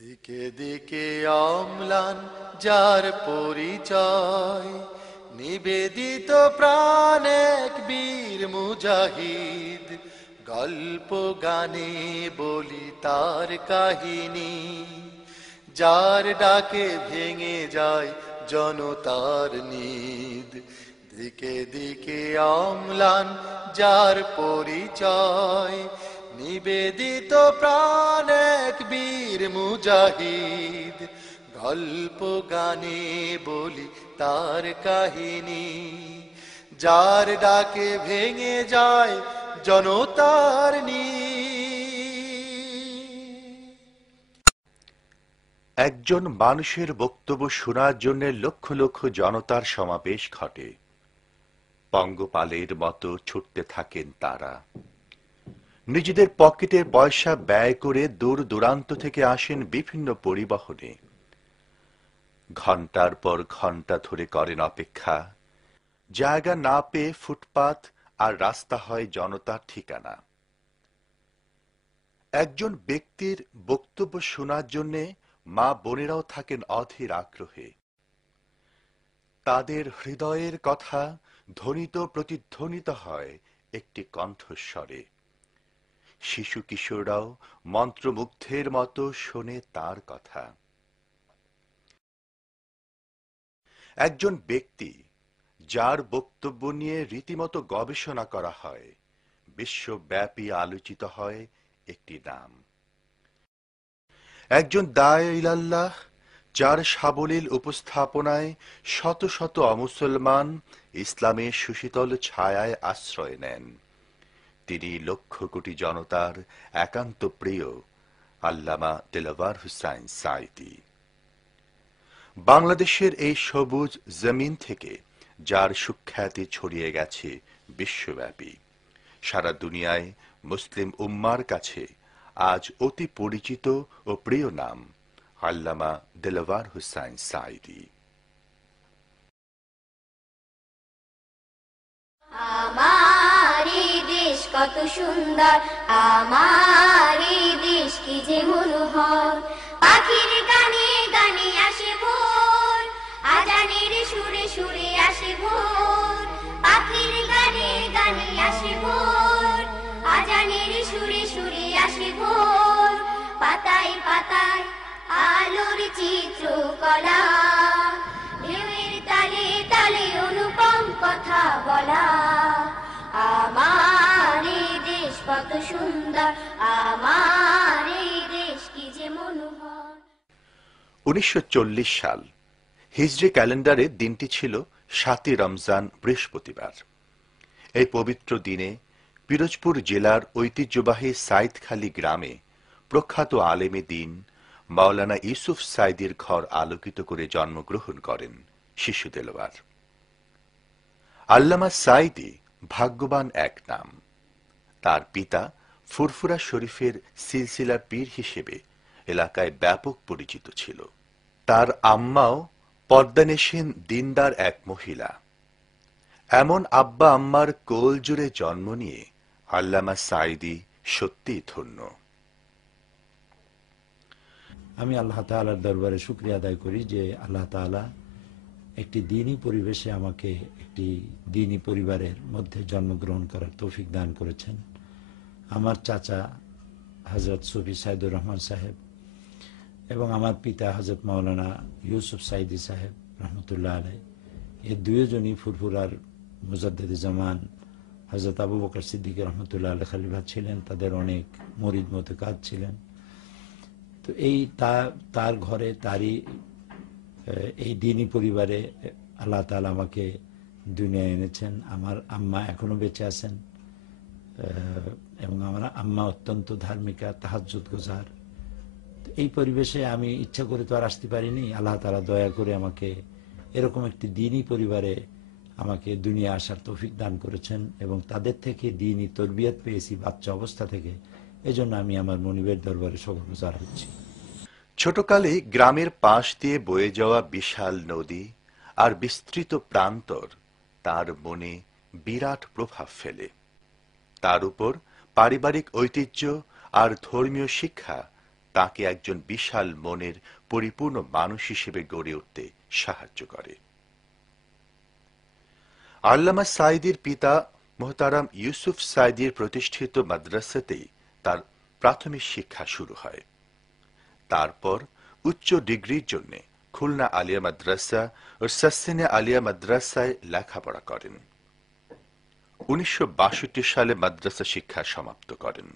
দিকে দিকে অম্লান যার পরিচয়, নিবেদিত প্রাণ এক বীর মুজাহিদ। গল্প গানে বলি তার কাহিনী, যার ডাকে ভেঙে যায় জনতার নিদ। দিকে দিকে অম্লান যার পরিচয়, নিবেদিত প্রাণ এক বীর মুজাহিদ। গল্প গানে বলি তার কাহিনী, যার ডাকে ভেঙে যায় জনতার নিদ। একজন মানুষের বক্তব্য শোনার জন্য লক্ষ লক্ষ জনতার সমাবেশ ঘটে। পঙ্গপালের মতো ছুটতে থাকেন তারা। নিজেদের পকেটের পয়সা ব্যয় করে দূর দূরান্ত থেকে আসেন বিভিন্ন পরিবহনে। ঘন্টার পর ঘন্টা ধরে করেন অপেক্ষা। জায়গা না পেয়ে ফুটপাত আর রাস্তা হয় জনতার ঠিকানা। একজন ব্যক্তির বক্তব্য শোনার জন্য মা বোনেরাও থাকেন অধীর আগ্রহে। তাদের হৃদয়ের কথা ধ্বনিত প্রতিধ্বনিত হয় একটি কণ্ঠস্বরে। শিশু কিশোররাও মন্ত্রমুগ্ধের মতো শোনে তার কথা। একজন ব্যক্তি যার বক্তব্য নিয়ে রীতিমতো গবেষণা করা হয়, বিশ্বব্যাপী আলোচিত হয় একটি নাম। একজন দায়ে ইলাল্লাহ যার সাবলীল উপস্থাপনায় শত শত অমুসলমান ইসলামের সুশীতল ছায়ায় আশ্রয় নেন। তিনি লক্ষ কোটি জনতার একান্ত প্রিয় আল্লামা দিলওয়ার হোসাইন সাঈদী। বাংলাদেশের এই সবুজ জমিন থেকে যার সুখ্যাতি ছড়িয়ে গেছে বিশ্বব্যাপী, সারা দুনিয়ায় মুসলিম উম্মার কাছে আজ অতি পরিচিত ও প্রিয় নাম আল্লামা দিলওয়ার হোসাইন সাঈদী। আমার এই দেশ কত সুন্দর, আমার এই দেশ কি যে মনোহর। পাখির গানে গানে আসে ভোর, আজানের সুরে সুরে আসে ভোর। পাখির গানে গানে আসে ভোর, আজানের সুরে সুরে আসে ভোর। পাতায় পাতায় আলোর চিত্রকলা, ঢেউয়ের তালে তালে অনুপম কথা বলা। আমার এই দেশ কত সুন্দর, আমার এই দেশ কি যে মনোহর। 1940 সাল হিজরি ক্যালেন্ডারে দিনটি ছিল 7ই রমজান, বৃহস্পতিবার। এই পবিত্র দিনে পিরোজপুর জেলার ঐতিহ্যবাহী সাইদখালী গ্রামে প্রখ্যাত আলেমে দ্বীন মাওলানা ইউসুফ সাঈদীর ঘর আলোকিত করে জন্মগ্রহণ করেন শিশু দেলোয়ার। আল্লামা সাঈদী ভাগ্যবান এক নাম। তার পিতা ফুরফুরা শরীফের সিলসিলা পীর হিসেবে এলাকায় ব্যাপক পরিচিত ছিল। তার আম্মাও পর্দানেশীন দিনদার এক মহিলা। এমন আব্বা আম্মার কোল জুড়ে জন্ম নিয়ে আল্লামা সাঈদী সত্যিই ধন্য। আমি আল্লাহ তাআলার দরবারে শুকরিয়া আদায় করি যে আল্লাহ তাআলা একটি দ্বীনি পরিবেশে আমাকে একটি দ্বীনি পরিবারের মধ্যে জন্মগ্রহণ করার তৌফিক দান করেছেন। আমার চাচা হযরত সুফি সাইদুর রহমান সাহেব এবং আমার পিতা হযরত মাওলানা ইউসুফ সাঈদী সাহেব রহমতুল্লাহ আলাইহি, এই দুইজনই ফুরফুরার মুজাদ্দিদে জামান হযরত আবু বকর সিদ্দিক রহমতুল্লাহ আলাইহি খলিফা ছিলেন। তাদের অনেক মুরিদ মুতাকাদ ছিলেন। তো এই তার ঘরে তারই এই দ্বীনি পরিবারে আল্লাহ তাআলা আমাকে দুনিয়ায় এনেছেন। আমার আম্মা এখনো বেঁচে আছেন এবং আমার আম্মা অত্যন্ত ধার্মিকা, তাহাজ্জুদ গুজার। এই পরিবেশে আমি ইচ্ছা করে তো আর আসতে পারিনি। আল্লাহ তাআলা দয়া করে আমাকে এরকম একটি দ্বীনি পরিবারে আমাকে দুনিয়া আসার তৌফিক দান করেছেন এবং তাদের থেকে দ্বীনি তরবিয়ত পেয়েছি বাচ্চা অবস্থা থেকে। এজন্য আমি আমার মনিবের দরবারে শুকরগুজার হচ্ছি। ছোটকালে গ্রামের পাশ দিয়ে বয়ে যাওয়া বিশাল নদী আর বিস্তৃত প্রান্তর তার মনে বিরাট প্রভাব ফেলে। তার উপর পারিবারিক ঐতিহ্য আর ধর্মীয় শিক্ষা তাকে একজন বিশাল মনের পরিপূর্ণ মানুষ হিসেবে গড়ে উঠতে সাহায্য করে। আল্লামা সাঈদীর পিতা মোহতারাম ইউসুফ সাঈদীর প্রতিষ্ঠিত মাদ্রাসাতেই তার প্রাথমিক শিক্ষা শুরু হয়। তারপর উচ্চ ডিগ্রির জন্য খুলনা আলিয়া মাদ্রাসা ও সাসিনে আলিয়া মাদ্রাসায় লেখাপড়া করেন। 1962 সালে মাদ্রাসা শিক্ষা সমাপ্ত করেন।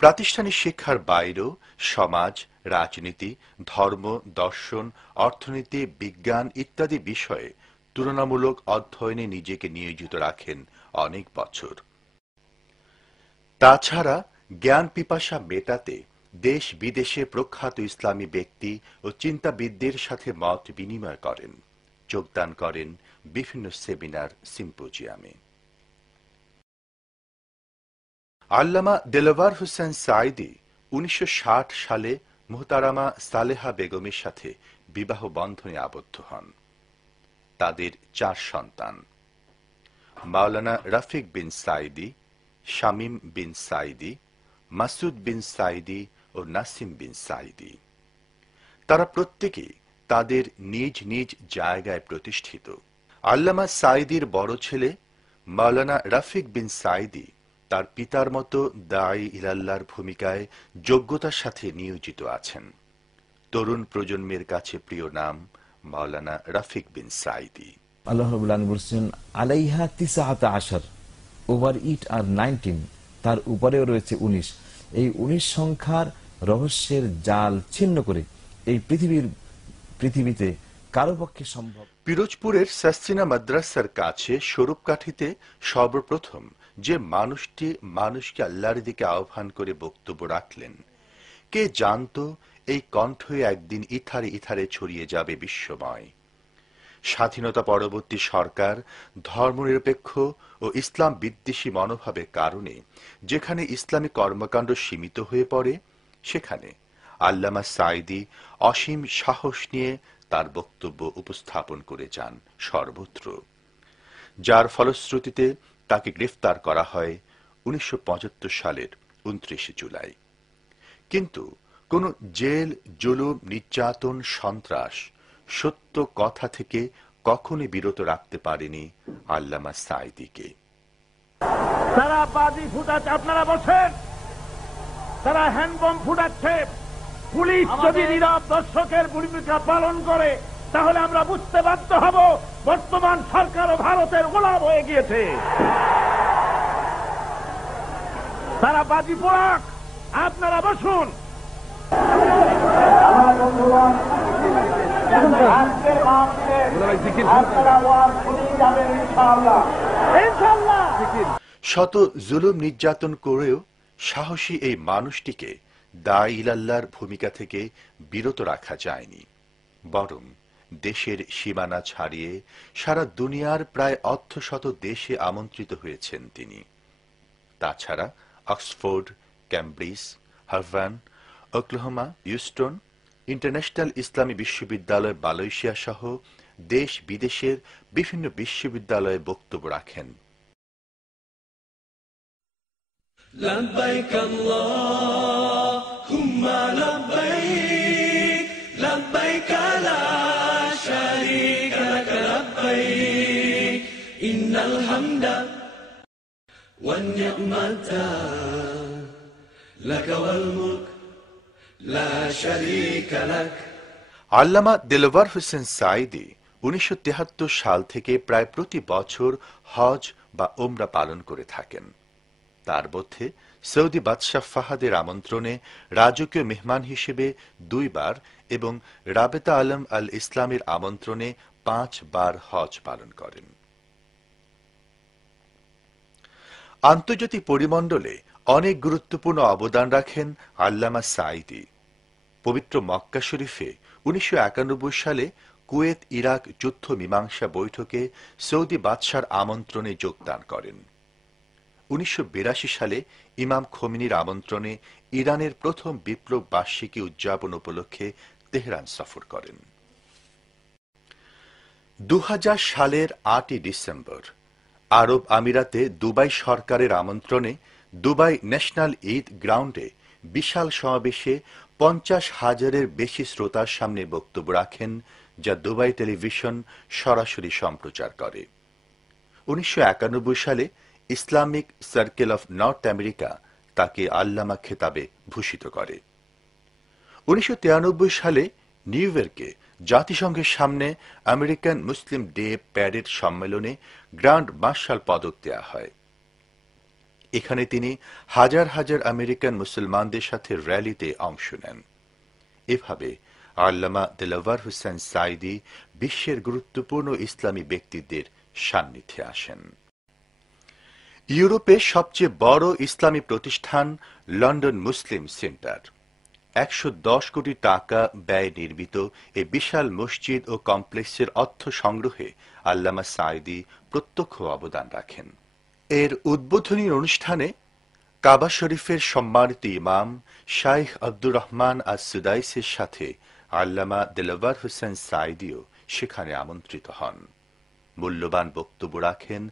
প্রাতিষ্ঠানিক শিক্ষার বাইরেও সমাজ, রাজনীতি, ধর্ম, দর্শন, অর্থনীতি, বিজ্ঞান ইত্যাদি বিষয়ে তুলনামূলক অধ্যয়নে নিজেকে নিয়োজিত রাখেন অনেক বছর। তাছাড়া জ্ঞান পিপাসা মেটাতে দেশ বিদেশে প্রখ্যাত ইসলামী ব্যক্তি ও চিন্তাবিদদের সাথে মত বিনিময় করেন, যোগদান করেন বিভিন্ন সেমিনার, সিম্পোজিয়ামে। আল্লামা দেলোয়ার হোসেন সাঈদী 1960 সালে মুহতারামা সালেহা বেগমের সাথে বিবাহ বন্ধনে আবদ্ধ হন। তাদের 4 সন্তান: মাওলানা রফিক বিন সাঈদী, শামীম বিন সাঈদী, মাসুদ বিন সাঈদী ও নাসিম বিন সাঈদী। তারা প্রত্যেকেই তাদের নিজ নিজ জায়গায় প্রতিষ্ঠিত। আল্লামা সাঈদীর বড় ছেলে মাওলানা রফিক বিন সাঈদী তার পিতার মতো দাঈ ইলাল্লাহর ভূমিকায় যোগ্যতার সাথে নিয়োজিত আছেন। তরুণ প্রজন্মের কাছে প্রিয় নাম মাওলানা রফিক বিন সাঈদী। আল্লাহ রাব্বুল আলামিন বলেছেন আলাইহা 19, ওভার ইট আর 19, তার উপরেও রয়েছে 19। এই 19 সংখ্যার রহস্যের জাল ছিন্ন করে এই পৃথিবীতে কারো পক্ষে সম্ভব। পিরোজপুরের সাসিনা মাদ্রাসার কাছে স্বরূপকাঠিতে সর্বপ্রথম যে মানুষটি মানুষকে আল্লাহর দিকে আহ্বান করে বক্তব্য রাখলেন, কে জানত এই কণ্ঠই একদিন ইথারে ইথারে ছড়িয়ে যাবে বিশ্বময়। স্বাধীনতা পরবর্তী সরকার ধর্মনিরপেক্ষ ও ইসলাম বিদ্বেষী মনোভাবের কারণে যেখানে ইসলামী কর্মকাণ্ড সীমিত হয়ে পড়ে, সেখানে আল্লামা সাঈদী অসীম সাহস নিয়ে তার বক্তব্য উপস্থাপন করে যান সর্বত্র, যার ফলশ্রুতিতে তাকে গ্রেফতার করা হয় 1975 সালের 29 জুলাই। কিন্তু কোন জেল, জুলুম, নির্যাতন, সন্ত্রাস সত্য কথা থেকে কখনই বিরত রাখতে পারেনি আল্লামা সাঈদীকে। তারা বাজি ফুটাচ্ছে, আপনারা বসেন, তারা হ্যান্ডবম ফুটাচ্ছে। পুলিশ যদি নীরব দর্শকের ভূমিকা পালন করে তাহলে আমরা বুঝতে বাধ্য হব বর্তমান সরকারও ভারতের গোলাম হয়ে গিয়েছে। তারা বাজি পোড়াক, আপনারা বসুন। শত জুলুম নির্যাতন করেও সাহসী এই মানুষটিকে দাঈ ইলাল্লাহর ভূমিকা থেকে বিরত রাখা যায়নি, বরং দেশের সীমানা ছাড়িয়ে সারা দুনিয়ার প্রায় অর্ধশত দেশে আমন্ত্রিত হয়েছেন তিনি। তাছাড়া Oxford, Cambridge, Harvard, Oklahoma, Houston, International ইসলামী বিশ্ববিদ্যালয় মালয়েশিয়া সহ দেশ বিদেশের বিভিন্ন বিশ্ববিদ্যালয়ে বক্তব্য রাখেন। لبيك اللهم لبيك لبيك لا شريك لك لبيك إن الحمد والنعمة لك والملك لا شريك لك। আল্লামা দেলোয়ার হোসেন সাঈদী 1973 সাল থেকে প্রায় প্রতি বছর হজ বা ওমরা পালন করে থাকেন। তার মধ্যে সৌদি বাদশাহ ফাহাদের আমন্ত্রণে রাজকীয় মেহমান হিসেবে 2 বার এবং রাবেতা আলম আল ইসলামের আমন্ত্রণে 5 বার হজ পালন করেন। আন্তর্জাতিক পরিমণ্ডলে অনেক গুরুত্বপূর্ণ অবদান রাখেন আল্লামা সাঈদী। পবিত্র মক্কা শরীফে 1991 সালে কুয়েত ইরাক যুদ্ধ মীমাংসা বৈঠকে সৌদি বাদশার আমন্ত্রণে যোগদান করেন। 1982 সালে ইমাম খোমেনির আমন্ত্রণে ইরানের প্রথম বিপ্লব বার্ষিকী উদযাপন উপলক্ষে তেহরান সফর করেন। 2000 সালের 8 ডিসেম্বর আরব আমিরাতে দুবাই সরকারের আমন্ত্রণে দুবাই ন্যাশনাল ঈদ গ্রাউন্ডে বিশাল সমাবেশে 50,000-এর বেশি শ্রোতার সামনে বক্তব্য রাখেন, যা দুবাই টেলিভিশন সরাসরি সম্প্রচার করে। 1991 সালে Islamic circle of north America তাকে আল্লামা খেতাবে ভূষিত করে। 1993 সালে নিউ ইয়র্কে জাতিসংঘের সামনে আমেরিকান মুসলিম ডে প্যারেড সম্মেলনে গ্র্যান্ড মার্শাল পদক দেওয়া হয়। এখানে তিনি হাজার হাজার আমেরিকান মুসলমানদের সাথে র্যালিতে অংশ নেন। এভাবে আল্লামা দেলাওয়ার হোসেন সাঈদী বিশ্বের গুরুত্বপূর্ণ ইসলামী ব্যক্তিত্বের সান্নিধ্যে আসেন। ইউরোপের সবচেয়ে বড় ইসলামী প্রতিষ্ঠান লন্ডন মুসলিম সেন্টার 110 কোটি টাকা ব্যয়ে নির্মিত এই বিশাল মসজিদ ও কমপ্লেক্সের অর্থ সংগ্রহে আল্লামা সাঈদী প্রত্যক্ষ অবদান রাখেন। এর উদ্বোধনী অনুষ্ঠানে কাবা শরীফের সম্মানিত ইমাম শাইখ আব্দুর রহমান আস-সুদাইসের সাথে আল্লামা দেলাওয়ার হোসেন সাঈদীও সেখানে আমন্ত্রিত হন। মূল্যবান বক্তব্য রাখেন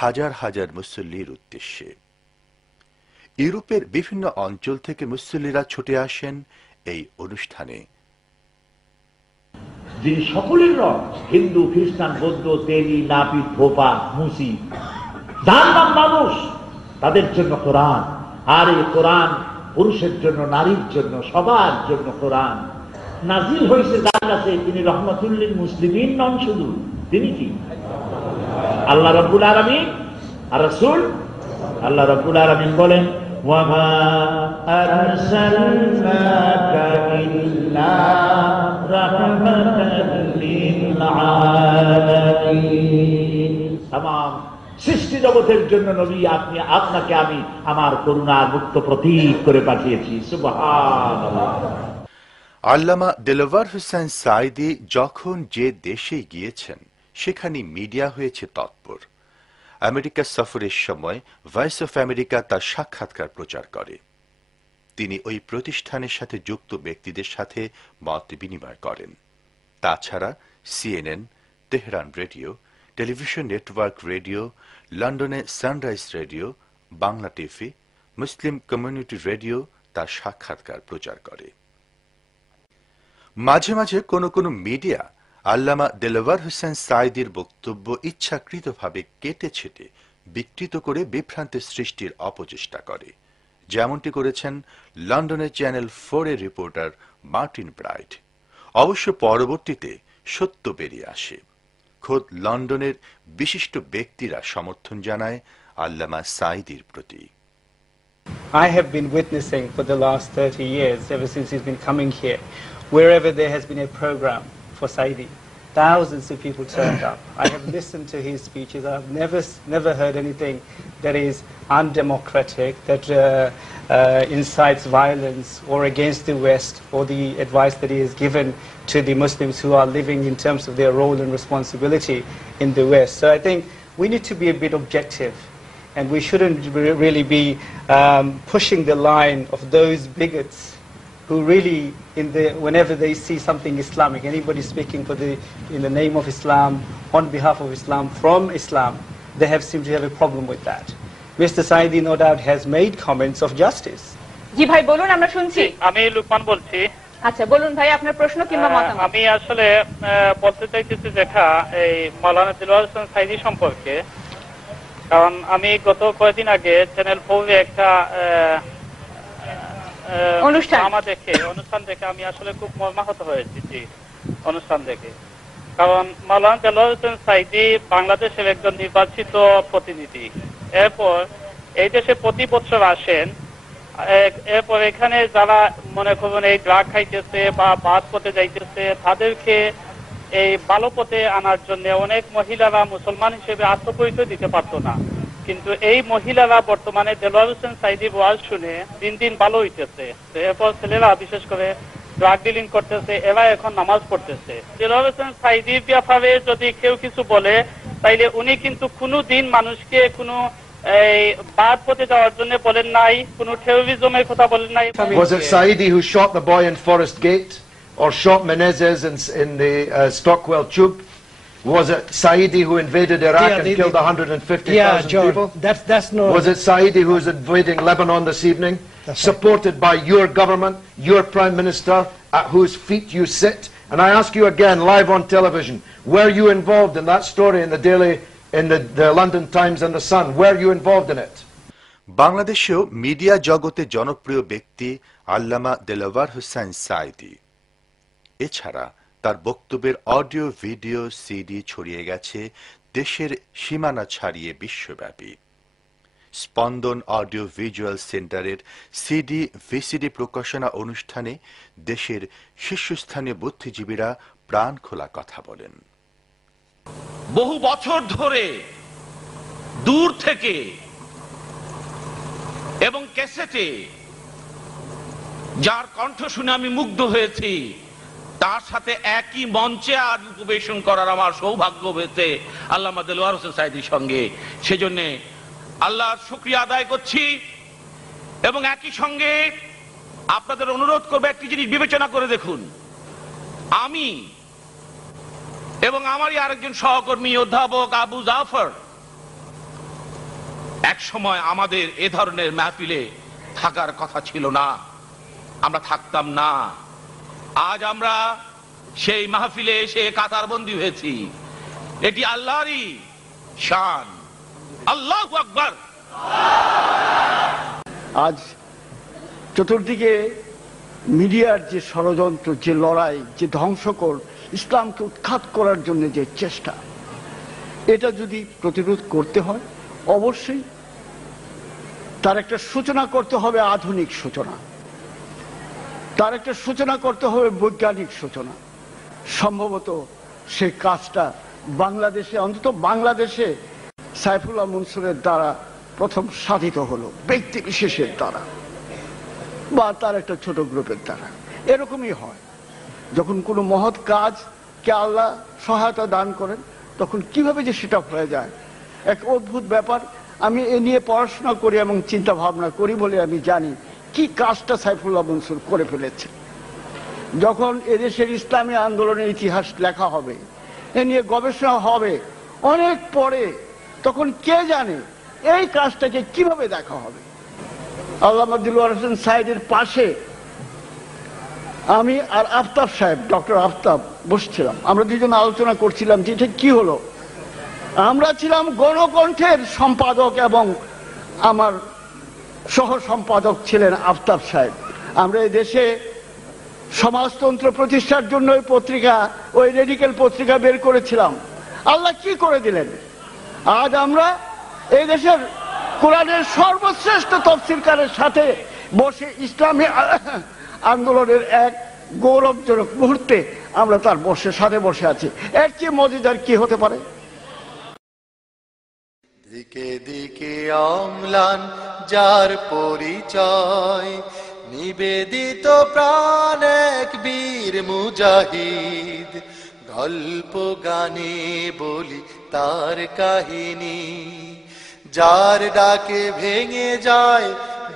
হাজার হাজার মুসল্লির উদ্দেশ্যে। ইউরোপের বিভিন্ন অঞ্চল থেকে মুসল্লিরা ছুটে আসেন এই অনুষ্ঠানে। যিনি সকলের রব, হিন্দু, খ্রিস্টান, বৌদ্ধ, তেলি, নাপিত, ভোপা, মুসি, যার নাম মানুষ, তাদের জন্য কোরআন। আর এই কোরআন পুরুষের জন্য, নারীর জন্য, সবার জন্য কোরআন নাজিল হয়েছে যার কাছে, তিনি রহমাতুল্লিল মুসলিমিন নন শুধু, তিনি কি আল্লাহ রাব্বুল আলামিন আর রাসূল। আল্লাহ রাব্বুল আলামিন বলেন, ওয়ামা আরসালনাকা ইল্লা রাহমাতাল লিল আলামিন। তামাম সৃষ্টি জগতের জন্য নবী আপনি, আপনাকে আমি আমার করুণার মুক্ত প্রতীক করে পাঠিয়েছি। সুবহানাল্লাহ। আল্লামা দেলাওয়ার হোসেন সাঈদী যখন যে দেশে গিয়েছেন সেখানে মিডিয়া হয়েছে তৎপর। আমেরিকা সফরের সময় ভয়েস অফ আমেরিকা তার সাক্ষাৎকার প্রচার করে। তিনি ওই প্রতিষ্ঠানের সাথে যুক্ত ব্যক্তিদের সাথে মত বিনিময় করেন। তাছাড়া CNN, Tehran radio, television network radio, লন্ডনে sunrise radio, Bangla TV, Muslim community radio তার সাক্ষাৎকার প্রচার করে। মাঝে মাঝে কোনো কোনো মিডিয়া আল্লামা দেলাওয়ার হোসেন সাঈদীর বক্তব্য ইচ্ছাকৃতভাবে কেটে ছেটে বিকৃত করে বিভ্রান্তি সৃষ্টির অপচেষ্টা করে, যেমনটি করেছেন লন্ডনের চ্যানেল 4-এর রিপোর্টার মার্টিন ব্রাইট। অবশ্য পরবর্তীতে সত্য বেরিয়ে আসে। খোদ লন্ডনের বিশিষ্ট ব্যক্তিরা সমর্থন জানায় আল্লামা সাঈদীর প্রতি। I have been witnessing for the last 30 years, ever since he's been coming here, wherever there has been a program for Saidi, thousands of people turned up. I have listened to his speeches. I've never heard anything that is undemocratic, that incites violence or against the West, or the advice that he has given to the Muslims who are living in terms of their role and responsibility in the West. So I think we need to be a bit objective, and we shouldn't really be pushing the line of those bigots who really, whenever they see something Islamic, anybody speaking in the name of Islam, on behalf of Islam, from Islam, they seem to have a problem with that. Mr. Saidi no doubt has made comments of justice. জি ভাই বলুন, আমরা শুনছি। আমি লুকমান বলছি। আচ্ছা বলুন ভাই, আপনার প্রশ্ন কিংবা মতামত। আমি আসলে বলতে চাইতেছি যেটা এই মাওলানা দেলাওয়ার হোসেন সাঈদী সম্পর্কে, কারণ আমি গত কয়েকদিন আগে চ্যানেল 4-এ একটা অনুষ্ঠান দেখে আমি আসলে খুব মর্মাহত হয়েছি। অনুষ্ঠান দেখে, কারণ মাওলানা দেলাওয়ার হোসেন সাঈদী বাংলাদেশের একজন নির্বাচিত প্রতিনিধি। এরপর এই দেশে প্রতি বছর আসেন। এরপর এখানে যারা মনে করুন এই ড্রাগ খাইতেছে বা বাদ পথে যাইতেছে, তাদেরকে এই ভালো পথে আনার জন্য অনেক মহিলারা মুসলমান হিসেবে আত্মপরিচয় দিতে পারতো না, কিন্তু এই মহিলারা বর্তমানে দেলাওয়ার হোসেন সাঈদীর ওয়াজ শুনে দিন দিন ভালো হইতেছে। এরপর ছেলেরা বিশেষ করে ড্রাগ ডিলিং করতেছে, এরা এখন নামাজ পড়তেছে। দেলাওয়ার হোসেন সাঈদীর ব্যাপারে যদি কেউ কিছু বলে, তাইলে উনি কিন্তু কোনো দিন মানুষকে কোনো এই বাদ পথে যাওয়ার জন্য বলেন নাই, কোনো টেরোরিজমের কথা বলেন নাই। Was it Saidi who shot the boy in Forest Gate, or shot Menezes in the Stockwell Tube? Was it Saidi who invaded Iraq and killed 150,000 people? That's no. Was it Saidi who is invading Lebanon this evening supported by your government, your Prime Minister, at whose feet you sit. And I ask you again, live on television, were you involved in that story in the London Times and the Sun? Were you involved in it? বাংলাদেশেও media জগতে জনপ্রিয় ব্যক্তি আল্লামা দেলাওয়ার হোসেন সাঈদী। এছাড়া তার বক্তব্যের audio video CD ছড়িয়ে গেছে দেশের সীমানা ছাড়িয়ে বিশ্বব্যাপী। স্পন্দন অডিও ভিজুয়াল সেন্টারের সিডি ভিসিডি প্রকাশনা অনুষ্ঠানে দেশের শীর্ষস্থানীয় বুদ্ধিজীবীরা প্রাণ খোলা কথা বলেন। বহু বছর ধরে দূর থেকে এবং ক্যাসেটে যার কণ্ঠ শুনে আমি মুগ্ধ হয়েছি, তার সাথে একই মঞ্চে আজ উপবেশন করার আমার সৌভাগ্য হয়েছে আল্লামা দেলোয়ার হোসেন সাঈদীর সঙ্গে। সেজন্য আল্লাহর শুকরিয়া আদায় করছি এবং একই সঙ্গে আপনাদের অনুরোধ করবে একটি জিনিস বিবেচনা করে দেখুন। আমি এবং আমারই আরেকজন সহকর্মী অধ্যাপক আবু জাফর এক সময় আমাদের এ ধরনের মাহফিলে থাকার কথা ছিল না, আমরা থাকতাম না। আজ আমরা সেই মাহফিলে এসে কাতারবন্দী হয়েছি। এটি আল্লাহরই শান। আল্লাহু আকবার। আজ চতুর্দিকে মিডিয়ার যে ষড়যন্ত্র, যে লড়াই, যে ধ্বংসকর ইসলামকে উৎখাত করার জন্য যে চেষ্টা, এটা যদি প্রতিরোধ করতে হয় অবশ্যই তার একটা সূচনা করতে হবে, আধুনিক সূচনা। তার একটা সূচনা করতে হবে বৈজ্ঞানিক সূচনা। সম্ভবত সেই কাজটা বাংলাদেশে, অন্তত বাংলাদেশে সাইফুল্লাহ মনসুরের দ্বারা প্রথম সাধিত হলো, ব্যক্তি বিশেষের দ্বারা বা তার একটা ছোট গ্রুপের দ্বারা। এরকমই হয় যখন কোনো মহৎ কাজকে আল্লাহ সহায়তা দান করেন, তখন কিভাবে যে সেটা হয়ে যায় এক অদ্ভুত ব্যাপার। আমি এ নিয়ে পড়াশোনা করি এবং চিন্তা ভাবনা করি বলে আমি জানি কি কাজটা সাইফুল্লাহ মনসুর করে ফেলেছে। যখন এদেশের ইসলামী আন্দোলনের ইতিহাস লেখা হবে, এ নিয়ে গবেষণা হবে অনেক পরে, তখন কে জানে এই কাজটাকে কিভাবে দেখা হবে। আল্লামা দেলোয়ার হোসেন সাঈদীর পাশে আমি আর আফতাব সাহেব, ডক্টর আফতাব বসছিলাম। আমরা দুজন আলোচনা করছিলাম যে এটা কি হলো। আমরা ছিলাম গণকণ্ঠের সম্পাদক এবং আমার সহ সম্পাদক ছিলেন আফতাব সাহেব। আমরা এই দেশে সমাজতন্ত্র প্রতিষ্ঠার জন্য ওই পত্রিকা, ওই রেডিক্যাল পত্রিকা বের করেছিলাম। আল্লাহ কি করে দিলেন, আজ আমরা এই দেশের কোরআনের সর্বশ্রেষ্ঠ তফসিরকারের সাথে বসে ইসলামী আন্দোলনের এক গৌরবজনক মুহূর্তে আমরা তার সাথে বসে আছি। এর চেয়ে মজাদার কি হতে পারে? দিকে দিকে অম্লান যার পরিচয়, নিবেদিত প্রাণ এক বীর মুজাহিদ। গল্প গানে বলি তার কাহিনী, যার ডাকে ভেঙে যায়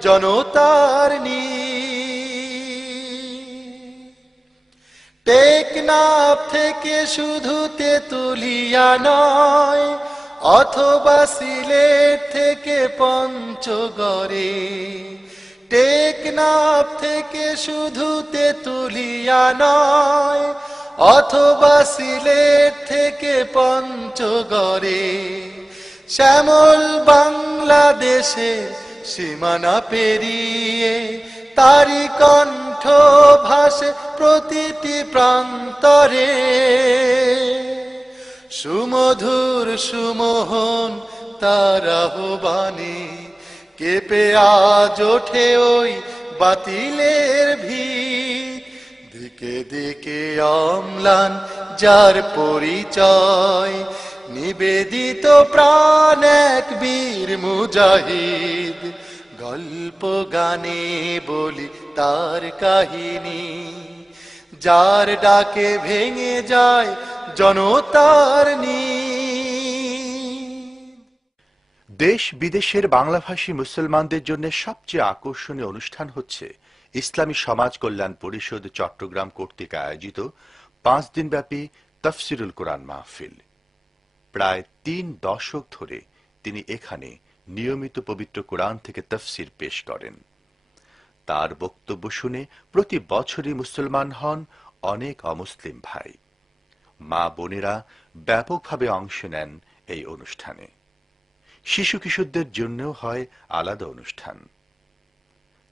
জনতার নি। টেকনাফ থেকে শুধু তেতুলিয়া নয়, অথবা সিলেট থেকে পঞ্চগড়ে। টেকনাফ থেকে শুধু তেতুলিয়া নয়, অথবা সিলেট থেকে পঞ্চগড়ে। শ্যামল বাংলাদেশে সীমানা পেরিয়ে তারি কণ্ঠ ভাসে প্রতিটি প্রান্তরে। সুমধুর সুমোহন তার আহ্বানে কেঁপে আজ ওঠে ওই বাতিলের ভিত। দিকে দিকে অম্লান যার পরিচয়, নিবেদিত প্রাণ এক বীর মুজাহিদ। গল্প গানে বলি তার কাহিনী, যার ডাকে ভেঙে যায় জনতার নি। দেশ বিদেশের বাংলাভাষী মুসলমানদের জন্য সবচেয়ে আকর্ষণীয় অনুষ্ঠান হচ্ছে ইসলামী সমাজ কল্যাণ পরিষদ চট্টগ্রাম কর্তৃক আয়োজিত 5 দিনব্যাপী তাফসিরুল কোরআন মাহফিল। প্রায় 3 দশক ধরে তিনি এখানে নিয়মিত পবিত্র কোরআন থেকে তাফসির পেশ করেন। তার বক্তব্য শুনে প্রতি বছরই মুসলমান হন অনেক অমুসলিম ভাই। মা বোনেরা ব্যাপকভাবে অংশ নেন এই অনুষ্ঠানে। শিশু কিশোরদের জন্যও হয় আলাদা অনুষ্ঠান।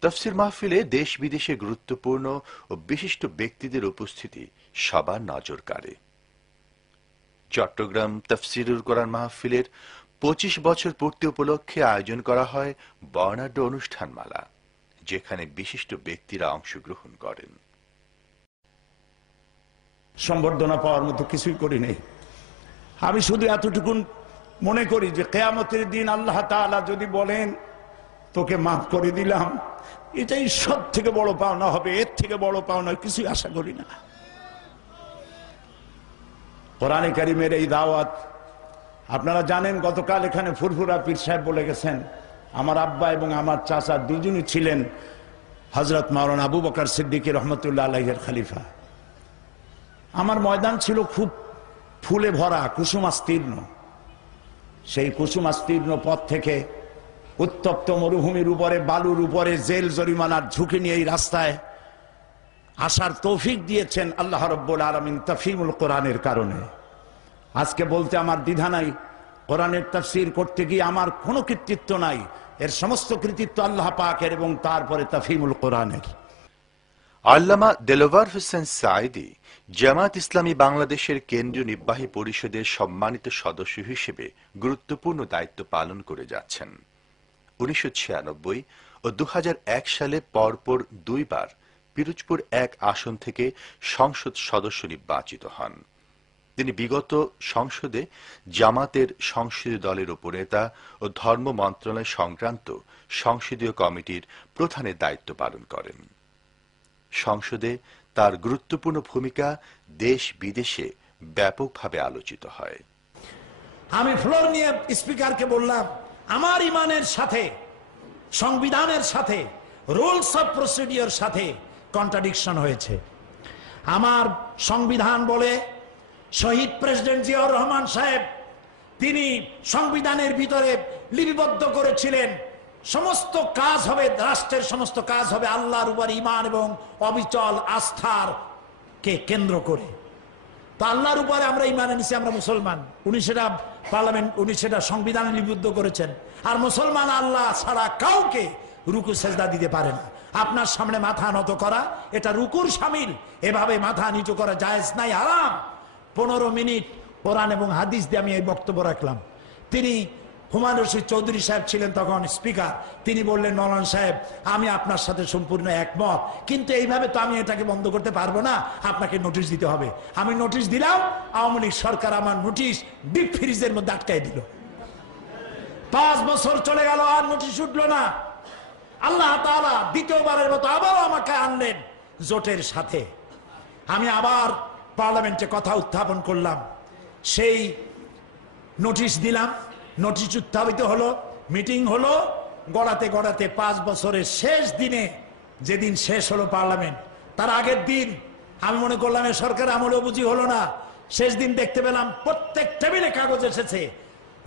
তাফসীর মাহফিলে দেশ বিদেশে গুরুত্বপূর্ণ ও বিশিষ্ট ব্যক্তিদের উপস্থিতি সবার নজর কাড়ে। চট্টগ্রাম তাফসীরুল কোরআন মাহফিলের 25 বছর পূর্তি উপলক্ষে আয়োজন করা হয় বর্ণাঢ্য অনুষ্ঠানমালা, যেখানে বিশিষ্ট ব্যক্তিরা অংশগ্রহণ করেন। সম্বর্ধনা পাওয়ার মতো কিছুই করি নেই। আমি শুধু এতটুকুন মনে করি যে কিয়ামতের দিন আল্লাহ তাআলা যদি বলেন তোকে মাফ করে দিলাম, এটাই সব থেকে বড় পাওনা হবে। এর থেকে বড় পাওনা কিছুই আশা করি না। কোরআনে কারীমের এই দাওয়াত আপনারা জানেন, গতকাল এখানে ফুরফুরা পীর সাহেব বলে গেছেন, আমার আব্বা এবং আমার চাচা দুজনই ছিলেন হযরত মাওলানা আবু বকর সিদ্দিকী রহমতুল্লাহ আলাইহির খলিফা। আমার ময়দান ছিল খুব ফুলে ভরা, কুসুমাস্তীর্ণ। সেই কুসুমাস্তীর্ণ পথ থেকে উত্তপ্ত মরুভূমির উপরে, বালুর উপরে জেল জরিমানার ঝুঁকি নিয়ে এই রাস্তায় আসার তৌফিক দিয়েছেন আল্লাহ রাব্বুল আলামিন তাফহিমুল কোরআনের কারণে। আজকে বলতে আমার দ্বিধা নাই, কোরআনের তাফসীর করতে গিয়ে আমার কোনো কৃতিত্ব নাই, এর সমস্ত কৃতিত্ব আল্লাহ পাকের এবং তারপরে তাফহিমুল কোরআনের। আল্লামা দেলোয়ার হোসেন সাঈদী জামাত ইসলামী বাংলাদেশের কেন্দ্রীয় নির্বাহী পরিষদের সম্মানিত সদস্য হিসেবে গুরুত্বপূর্ণ দায়িত্ব পালন করে যাচ্ছেন। 1996 ও 2001 সালে পরপর দুইবার পিরোজপুর 1 আসন থেকে সংসদ সদস্য নির্বাচিত হন। তিনি বিগত সংসদে জামাতের সংসদীয় দলের উপনেতা ও ধর্ম মন্ত্রণালয় সংক্রান্ত সংসদীয় কমিটির প্রধানের দায়িত্ব পালন করেন। সংসদে তার গুরুত্বপূর্ণ ভূমিকা দেশ বিদেশে ব্যাপকভাবে আলোচিত হয়। আমি ফ্লোর নিয়ে স্পিকারকে বললাম, আমার ইমানের সাথে, সংবিধানের সাথে, রুলস অফ প্রসিডিওর সাথে কন্ট্রাডিকশন হয়েছে। আমার সংবিধান বলে শহীদ প্রেসিডেন্ট জিয়াউর রহমান সাহেব তিনি সংবিধানের ভিতরে লিপিবদ্ধ করেছিলেন, সমস্ত কাজ হবে, রাষ্ট্রের সমস্ত কাজ হবে আল্লাহর উপর ঈমান এবং অবিচল আস্থার কে কেন্দ্র করে। তো আল্লাহর উপরে আমরা ঈমান এনেছি, আমরা মুসলমান। উনি সেটা পার্লামেন্ট, উনি সেটা সংবিধানে লিপিবদ্ধ করেছেন। আর মুসলমান আল্লাহ ছাড়া কাউকে রুকু সেজদা দিতে পারে না। আপনার সামনে মাথা নত করা এটা রুকুর শামিল, এভাবে মাথা নিচু করা জায়েজ নাই, হারাম। 15 মিনিট কোরআন এবং হাদিস দিয়ে আমি এই বক্তব্য রাখলাম। তিনি হুমায়ুন রশিদ চৌধুরী সাহেব ছিলেন তখন স্পিকার। তিনি বললেন, মৌলানা সাহেব আমি আপনার সাথে সম্পূর্ণ একমত, কিন্তু এইভাবে তো আমি এটাকে বন্ধ করতে পারবো না, আপনাকে নোটিশ দিতে হবে। আমি নোটিশ দিলাম, আওয়ামী লীগ সরকার আমার নোটিশ ডিপ ফ্রিজের মধ্যে আটকাই দিল। 5 বছর চলে গেল, আর নোটিশ উঠলো না। আল্লাহ তাআলা দ্বিতীয়বারের মতো আবারও আমাকে আনলেন জোটের সাথে। আমি আবার পার্লামেন্টে কথা উত্থাপন করলাম, সেই নোটিশ দিলাম, নোটিশ উত্থাপিত হলো, মিটিং হলো, গড়াতে গড়াতে 5 বছরের শেষ দিনে, যেদিন শেষ হলো পার্লামেন্ট, তার আগের দিন আমি মনে করলাম এ সরকার আমলেও বুঝি হলো না। শেষ দিন দেখতে পেলাম প্রত্যেক টেবিলে কাগজ এসেছে,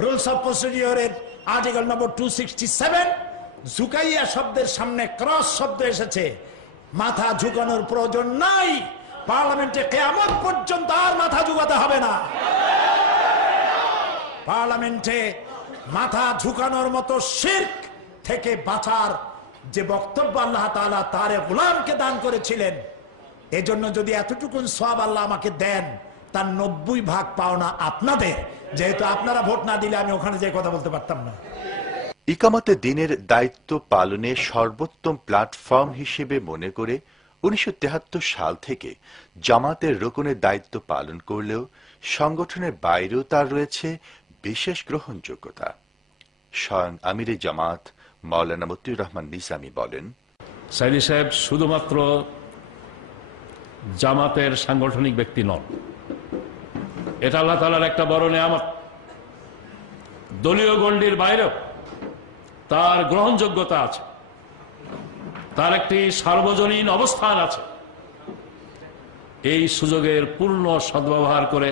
রুলস অফ প্রসিডিওরের আর্টিকেল নম্বর 267 ঝুঁকাইয়া শব্দের সামনে ক্রস শব্দ এসেছে। মাথা ঝুঁকানোর প্রয়োজন নাই, পার্লামেন্টে কিয়ামত পর্যন্ত আর মাথা ঝুঁকাতে হবে না। পার্লামেন্টে মাথা ঝুঁকানোর মতো শিরক থেকে বাঁচার যে বক্তব্য আল্লাহ তাআলা তার গোলামকে দান করেছিলেন, এজন্য যদি এতটুকুন সওয়াব আল্লাহ আমাকে দেন, তার 90 ভাগ পাওনা আপনাদের। যেহেতু আপনারা ভোট না দিলে আমি ওখানে যে কথা বলতে পারতাম না। ইকামতে দ্বীনের দায়িত্ব পালনে সর্বোত্তম প্ল্যাটফর্ম হিসেবে মনে করে 1973 সাল থেকে জামাতের রুকনের দায়িত্ব পালন করলেও সংগঠনের বাইরেও তার রয়েছে বিশেষ গ্রহণযোগ্যতা। স্বয়ং আমিরে জামাত মাওলানা মতিউর রহমান নিজামী বলেন, সাইদি সাহেব শুধুমাত্র জামাতের সাংগঠনিক ব্যক্তি নন, এটা আল্লাহ তাআলার একটা বড় নেয়ামত। দলীয় গণ্ডির বাইরেও তার গ্রহণযোগ্যতা আছে, তার একটি সার্বজনীন অবস্থান আছে। এই সুযোগের পূর্ণ সদ্ব্যবহার করে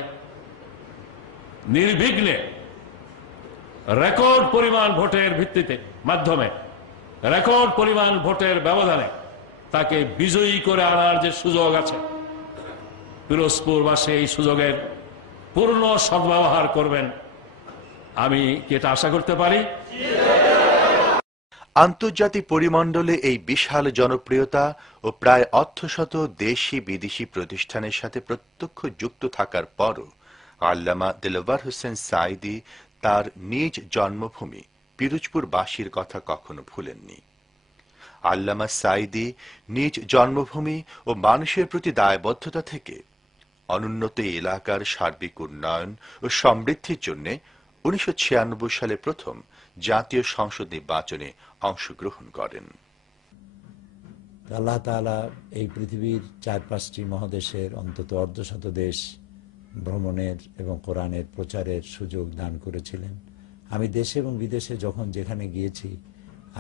নির্বিঘ্নে রেকর্ড পরিমাণ ভোটের ভিত্তিতে, মাধ্যমে রেকর্ড পরিমাণ ভোটের ব্যবধানে তাকে বিজয়ী করে আনার যে সুযোগ আছে, পিরোজপুরবাসী এই সুযোগের পূর্ণ সদ্ব্যবহার করবেন, আমি কি এটা আশা করতে পারি? আন্তর্জাতিক পরিমণ্ডলে এই বিশাল জনপ্রিয়তা ও প্রায় অর্ধশত দেশি বিদেশি প্রতিষ্ঠানের সাথে প্রত্যক্ষ যুক্ত থাকার পরও আল্লামা দেলোয়ার হোসেন সাঈদী তার নিজ জন্মভূমি পিরোজপুরবাসীর কথা কখনো ভুলেননি। আল্লামা সাঈদী নিজ জন্মভূমি ও মানুষের প্রতি দায়বদ্ধতা থেকে অনুন্নত এলাকার সার্বিক উন্নয়ন ও সমৃদ্ধির জন্য 1996 সালে প্রথম জাতীয় সংসদ নির্বাচনে অংশগ্রহণ করেন। আল্লাহ তাআলা এই পৃথিবীর 4-5টি মহাদেশের অন্তত অর্ধশত দেশ ভ্রমণের এবং কোরআনের প্রচারের সুযোগ দান করেছিলেন। আমি দেশে এবং বিদেশে যখন যেখানে গিয়েছি,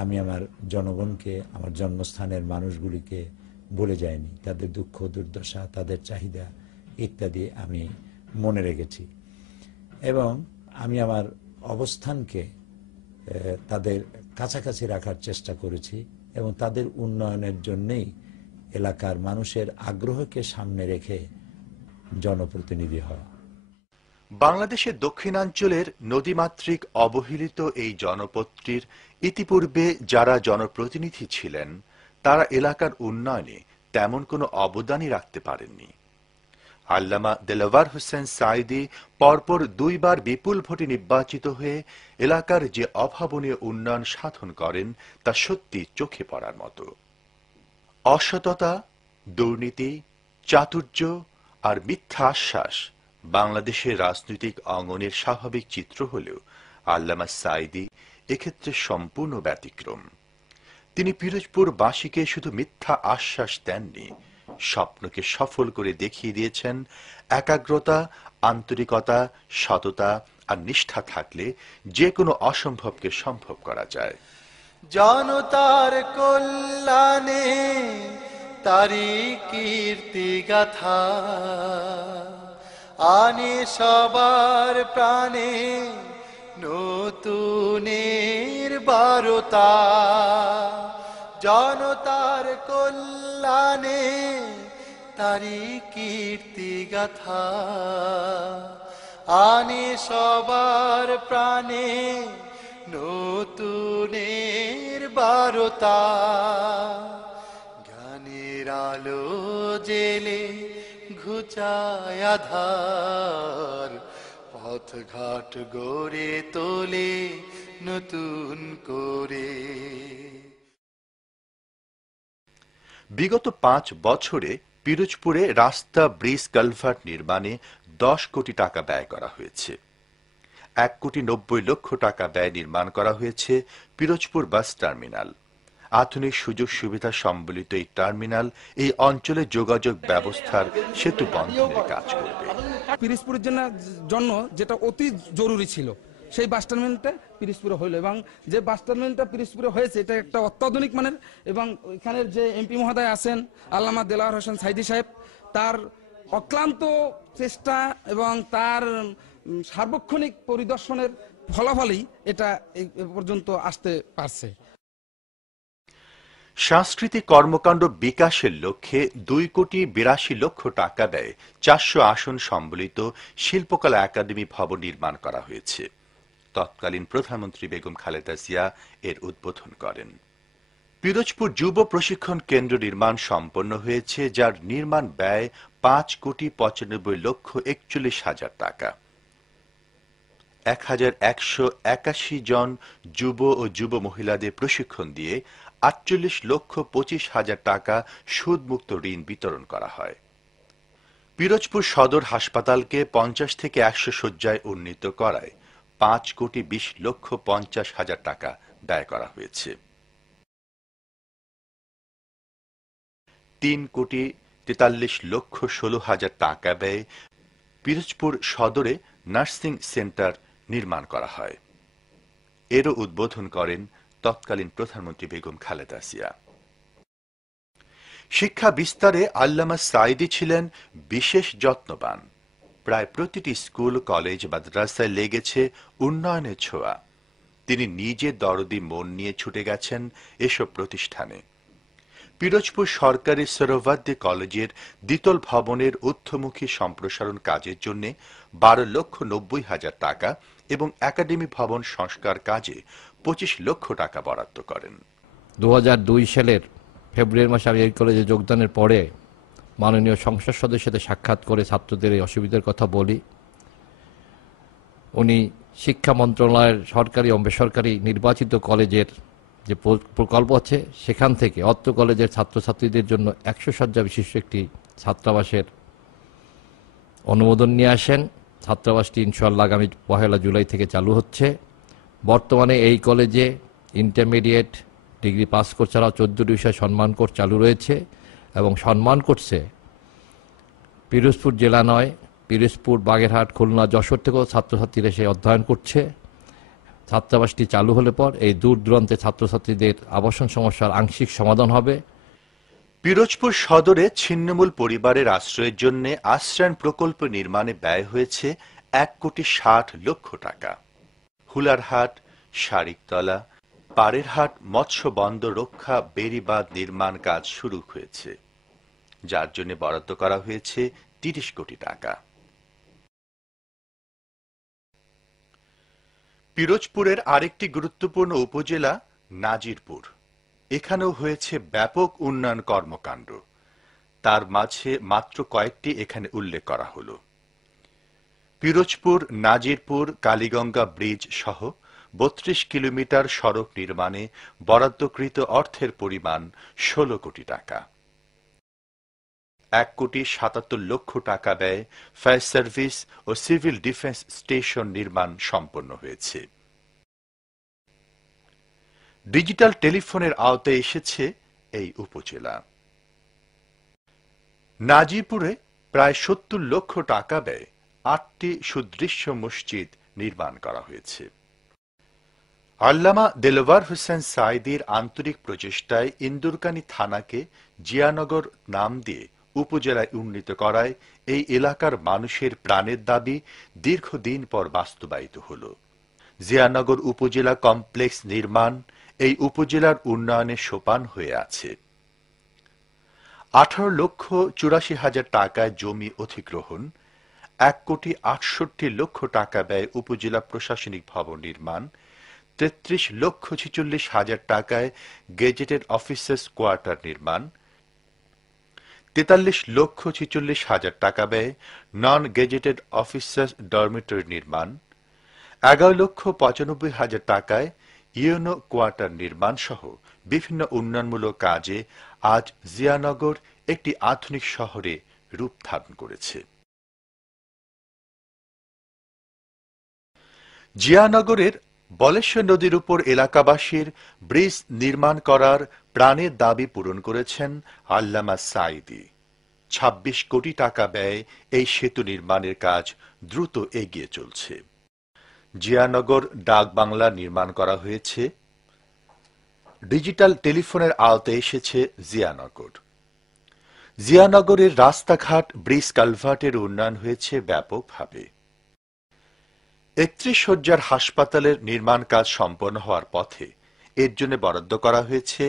আমি আমার জনগণকে, আমার জন্মস্থানের মানুষগুলিকে বলে যাইনি। তাদের দুঃখ দুর্দশা, তাদের চাহিদা ইত্যাদি আমি মনে রেখেছি এবং আমি আমার অবস্থানকে তাদের কাছাকাছি রাখার চেষ্টা করেছি এবং তাদের উন্নয়নের জন্যেই এলাকার মানুষের আগ্রহকে সামনে রেখে জনপ্রতিনিধি হওয়া। বাংলাদেশের দক্ষিণাঞ্চলের নদীমাতৃক অবহেলিত এই জনপদটির ইতিপূর্বে যারা জনপ্রতিনিধি ছিলেন, তারা এলাকার উন্নয়নে তেমন কোনো অবদানই রাখতে পারেননি। আল্লামা দেলোয়ার হোসেন সাঈদী পরপর 2 বার বিপুল ভোটে নির্বাচিত হয়ে এলাকার যে অভাবনীয় উন্নয়ন সাধন করেন তা সত্যি চোখে পড়ার মতো। অসততা, দুর্নীতি, চাতুর্য আর মিথ্যা আশ্বাস বাংলাদেশের রাজনৈতিক অঙ্গনের স্বাভাবিক চিত্র হলেও আল্লামা সাঈদী এক্ষেত্রে সম্পূর্ণ ব্যতিক্রম। তিনি পিরোজপুরবাসীকে শুধু মিথ্যা আশ্বাস দেননি, স্বপ্নকে সফল করে দেখিয়ে দিয়েছেন একাগ্রতা, আন্তরিকতা, সততা আর নিষ্ঠা থাকলে যে কোনো অসম্ভবকে সম্ভব করা যায়। জনতার কল্যাণে তারি কীর্তি গাথা আনে সবার প্রাণে নতুনের বারতা। জনতার কল্যাণে তারি কীর্তি গাথা আনে সবার প্রাণে নতুনের বারতা। জ্ঞানের আলো জেলে ঘুচায় আধার, পথঘাট গড়ে তোলে নতুন করে। বিগত 5 বছরে পিরোজপুরে রাস্তা, ব্রিজ, কালভার্ট নির্মাণে 10 কোটি টাকা ব্যয় করা হয়েছে। 1,90,00,000 টাকা ব্যয় নির্মাণ করা হয়েছে পিরোজপুর বাস টার্মিনাল। আধুনিক সুযোগ সুবিধা সম্বলিত এই টার্মিনাল এই অঞ্চলের যোগাযোগ ব্যবস্থার সেতু বন্ধনের কাজ করবে। পিরোজপুরের জন্য যেটা অতি জরুরি ছিল, সেই বাস টার্মিনালটা পিরোজপুরে হইল এবং যে বাস টার্মিনালটা পিরোজপুরে হয়েছে এটা একটা অত্যাধুনিক মানের। এবং এখানের যে এমপি মহোদয় আছেন আল্লামা দেলোয়ার হোসেন সাঈদী সাহেব, তার অক্লান্ত চেষ্টা এবং তার সার্বক্ষণিক পরিদর্শনের ফলাফলই এটা এই পর্যন্ত আসতে পারছে। সাংস্কৃতিক কর্মকাণ্ড বিকাশের লক্ষ্যে 2,82,00,000 টাকা ব্যয়ে 400 আসন সম্বলিত শিল্পকলা একাডেমি ভবন নির্মাণ করা হয়েছে। তৎকালীন প্রধানমন্ত্রী বেগম খালেদা জিয়া এর উদ্বোধন করেন। পিরোজপুর যুব প্রশিক্ষণ কেন্দ্র নির্মাণ সম্পন্ন হয়েছে, যার নির্মাণ ব্যয় 5,95,41,000 টাকা। 1,181 জন যুব ও যুব মহিলাদের প্রশিক্ষণ দিয়ে 48,25,000 টাকা সুদমুক্ত ঋণ বিতরণ করা হয়। পিরোজপুর সদর হাসপাতালকে 50 থেকে 100 শয্যায় উন্নীত করায় 5,20,50,000 টাকা ব্যয় করা হয়েছে। 3,43,16,000 টাকা ব্যয়ে পিরোজপুর সদরে নার্সিং সেন্টার নির্মাণ করা হয়। এরও উদ্বোধন করেন তৎকালীন প্রধানমন্ত্রী বেগম খালেদা জিয়া। শিক্ষা বিস্তারে আল্লামা সাঈদী ছিলেন বিশেষ যত্নবান। প্রায় প্রতিটি স্কুল, কলেজ, মাদ্রাসায় লেগেছে উন্নয়নের ছোঁয়া। তিনি নিজে দরদি মন নিয়ে ছুটে গেছেন এসব প্রতিষ্ঠানে। পিরোজপুর সরকারি সরোভাদ্দি কলেজের দ্বিতল ভবনের ঊর্ধ্বমুখী সম্প্রসারণ কাজের জন্য 12,90,000 টাকা এবং একাডেমি ভবন সংস্কার কাজে 25 লক্ষ টাকা বরাদ্দ করেন। 2002 সালের ফেব্রুয়ারি মাসে আমি এই কলেজে যোগদানের পরে মাননীয় সংসদ সদস্যের সাথে সাক্ষাৎ করে ছাত্রদের এই অসুবিধার কথা বলি। উনি শিক্ষা মন্ত্রণালয়ের সরকারি ও বেসরকারি নির্বাচিত কলেজের যে প্রকল্প আছে সেখান থেকে অত্র কলেজের ছাত্রছাত্রীদের জন্য 100 শয্যা বিশিষ্ট একটি ছাত্রাবাসের অনুমোদন নিয়ে আসেন। ছাত্রাবাসটি ইনশাআল্লাহ আগামী 1 জুলাই থেকে চালু হচ্ছে। বর্তমানে এই কলেজে ইন্টারমিডিয়েট ডিগ্রি পাস কোর্স ছাড়াও 14টি বিষয় সম্মান কোর্স চালু রয়েছে এবং সম্মান কোর্সে পিরোজপুর জেলা নয়, পিরোজপুর, বাগেরহাট, খুলনা, যশোর থেকেও ছাত্রছাত্রীরা এসে অধ্যয়ন করছে। ছাত্রাবাসটি চালু হলে পর এই দূর দূরান্তে ছাত্রছাত্রীদের আবাসন সমস্যার আংশিক সমাধান হবে। পিরোজপুর সদরে ছিন্নমূল পরিবারের আশ্রয়ের জন্য আশ্রয়ণ প্রকল্প নির্মাণে ব্যয় হয়েছে 1,60,00,000 টাকা। হুলারহাট, শারিকতলা, পাড়েরহাট মৎস্য বন্দর রক্ষা বেড়িবাঁধ নির্মাণ কাজ শুরু হয়েছে, যার জন্য বরাদ্দ করা হয়েছে 30 কোটি টাকা। পিরোজপুরের আরেকটি গুরুত্বপূর্ণ উপজেলা নাজিরপুর। এখানেও হয়েছে ব্যাপক উন্নয়ন কর্মকাণ্ড। তার মাঝে মাত্র কয়েকটি এখানে উল্লেখ করা হলো। পিরোজপুর নাজিরপুর কালীগঙ্গা ব্রিজ সহ 32 কিলোমিটার সড়ক নির্মাণে বরাদ্দকৃত অর্থের পরিমাণ 16 কোটি টাকা। 1,77,00,000 টাকা ব্যয়ে ফায়ার সার্ভিস ও সিভিল ডিফেন্স স্টেশন নির্মাণ সম্পন্ন হয়েছে। ডিজিটাল টেলিফোনের আওতায় এসেছে এই উপজেলা। নাজিরপুরে প্রায় 70 লক্ষ টাকা ব্যয়ে 8টি সুদৃশ্য মসজিদ নির্মাণ করা হয়েছে। আল্লামা দেলওয়ার হোসেন সাঈদীর আন্তরিক প্রচেষ্টায় ইন্দুরকানী থানাকে জিয়ানগর নাম দিয়ে উপজেলায় উন্নীত করায় এই এলাকার মানুষের প্রাণের দাবি দীর্ঘদিন পর বাস্তবায়িত হল। জিয়ানগর উপজেলা কমপ্লেক্স নির্মাণ এই উপজেলার উন্নয়নের সোপান হয়ে আছে। 18,84,000 টাকায় জমি অধিগ্রহণ, 1,68,00,000 টাকা ব্যয়ে উপজেলা প্রশাসনিক ভবন নির্মাণ, 33,46,000 টাকায় গেজেটেড অফিসার্স কোয়ার্টার নির্মাণ, 43,46,000 টাকা ব্যয়ে নন গেজেটেড অফিসার্স ডরমিটরি নির্মাণ, 11,95,000 টাকায় ইউনো কোয়ার্টার নির্মাণ সহ বিভিন্ন উন্নয়নমূলক কাজে আজ জিয়ানগর একটি আধুনিক শহরে রূপ ধারণ করেছে। জিয়ানগরের বলেশ্বর নদীর উপর এলাকাবাসীর ব্রিজ নির্মাণ করার প্রাণের দাবি পূরণ করেছেন আল্লামা সাঈদী। 26 কোটি টাকা ব্যয়ে এই সেতু নির্মাণের কাজ দ্রুত এগিয়ে চলছে। জিয়ানগর ডাক বাংলা নির্মাণ করা হয়েছে। ডিজিটাল টেলিফোনের আওতায় এসেছে জিয়ানগর। জিয়ানগরের রাস্তাঘাট, ব্রিজ, কালভার্টের উন্নয়ন হয়েছে ব্যাপকভাবে। 31 শয্যার হাসপাতালের নির্মাণ কাজ সম্পন্ন হওয়ার পথে। এর জন্য বরাদ্দ করা হয়েছে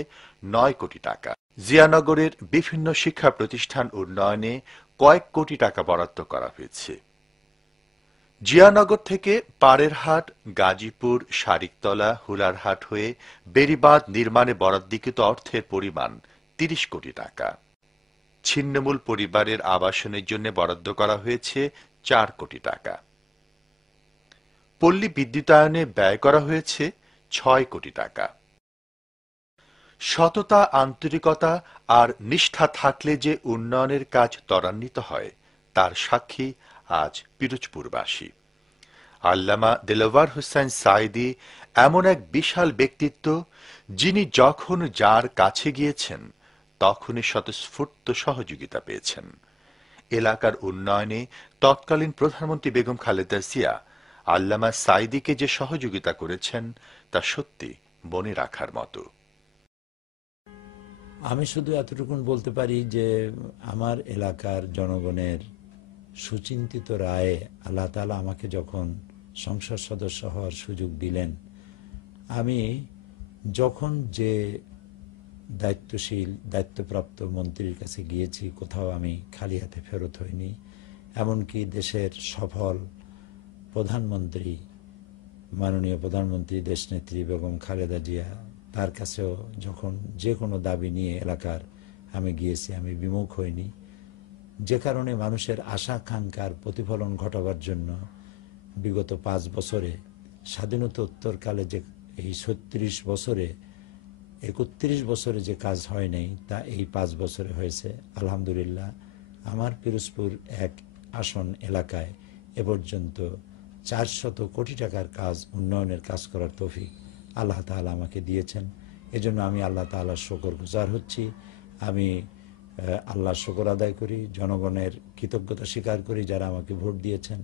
9 কোটি টাকা। জিয়ানগরের বিভিন্ন শিক্ষা প্রতিষ্ঠান উন্নয়নে কয়েক কোটি টাকা বরাদ্দ করা হয়েছে। জিয়ানগর থেকে পাড়েরহাট, গাজীপুর, শারিকতলা, হুলারহাট হয়ে বেড়িবাঁধ নির্মাণে বরাদ্দকৃত অর্থের পরিমাণ 30 কোটি টাকা। ছিন্নমূল পরিবারের আবাসনের জন্য বরাদ্দ করা হয়েছে 4 কোটি টাকা। পল্লী বিদ্যুতায়নে ব্যয় করা হয়েছে 6 কোটি টাকা। সততা, আন্তরিকতা আর নিষ্ঠা থাকলে যে উন্নয়নের কাজ ত্বরান্বিত হয় তার সাক্ষী আজ পিরোজপুরবাসী। আল্লামা দেলওয়ার হোসেন সাঈদী এমন এক বিশাল ব্যক্তিত্ব, যিনি যখন যার কাছে গিয়েছেন তখনই স্বতঃস্ফূর্ত সহযোগিতা পেয়েছেন। এলাকার উন্নয়নে তৎকালীন প্রধানমন্ত্রী বেগম খালেদা জিয়া আল্লামা সাঈদীকে যে সহযোগিতা করেছেন তা সত্যি মনে রাখার মতো। আমি শুধু এতটুকুন বলতে পারি যে আমার এলাকার জনগণের সুচিন্তিত রায়ে আল্লাহ তাআলা আমাকে যখন সংসদ সদস্য হওয়ার সুযোগ দিলেন, আমি যখন যে দায়িত্বশীল দায়িত্বপ্রাপ্ত মন্ত্রীর কাছে গিয়েছি, কোথাও আমি খালি হাতে ফেরত হইনি। এমনকি দেশের সফল প্রধানমন্ত্রী, মাননীয় প্রধানমন্ত্রী দেশনেত্রী বেগম খালেদা জিয়া, তার কাছেও যখন যে কোনো দাবি নিয়ে এলাকার আমি গিয়েছি, আমি বিমুখ হইনি। যে কারণে মানুষের আশা আকাঙ্ক্ষার প্রতিফলন ঘটাবার জন্য বিগত 5 বছরে, স্বাধীনতোত্তরকালে যে এই 36 বছরে 31 বছরে যে কাজ হয় নাই, তা এই 5 বছরে হয়েছে। আলহামদুলিল্লাহ, আমার পিরোজপুর 1 আসন এলাকায় এ পর্যন্ত 400 কোটি টাকার কাজ, উন্নয়নের কাজ করার তৌফিক আল্লাহ তাআলা আমাকে দিয়েছেন। এজন্য আমি আল্লাহ তাআলার শুকরগুজার হচ্ছি। আমি আল্লাহর শুকর আদায় করি, জনগণের কৃতজ্ঞতা স্বীকার করি যারা আমাকে ভোট দিয়েছেন,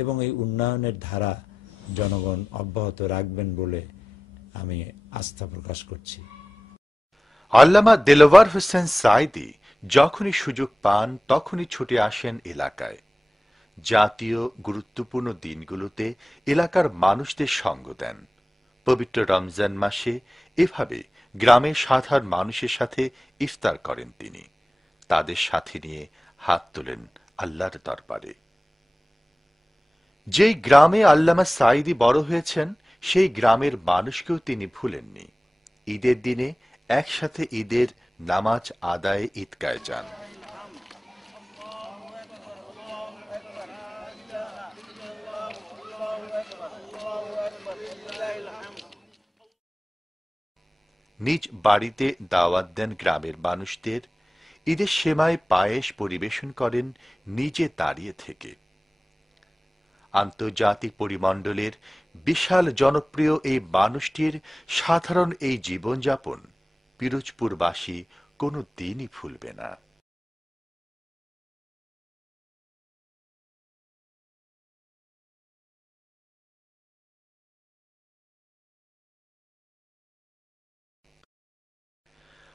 এবং এই উন্নয়নের ধারা জনগণ অব্যাহত রাখবেন বলে আমি আস্থা প্রকাশ করছি। আল্লামা দেলোয়ার হোসেন সাঈদী যখনই সুযোগ পান তখনই ছুটে আসেন এলাকায়। জাতীয় গুরুত্বপূর্ণ দিনগুলোতে এলাকার মানুষদের সঙ্গ দেন। পবিত্র রমজান মাসে এভাবে গ্রামের সাধারণ মানুষের সাথে ইফতার করেন তিনি। তাদের সাথে নিয়ে হাত তোলেন আল্লাহর দরবারে। যেই গ্রামে আল্লামা সাঈদী বড় হয়েছেন, সেই গ্রামের মানুষকেও তিনি ভুলেননি। ঈদের দিনে একসাথে ঈদের নামাজ আদায়ে ঈদগায় যান। নিজ বাড়িতে দাওয়াত দেন গ্রামের মানুষদের। ঈদের সেমাই পায়েস পরিবেশন করেন নিজে দাঁড়িয়ে থেকে। আন্তর্জাতিক পরিমণ্ডলের বিশাল জনপ্রিয় এই মানুষটির সাধারণ এই জীবনযাপন পিরোজপুরবাসী কোনো দিনই ভুলবে না।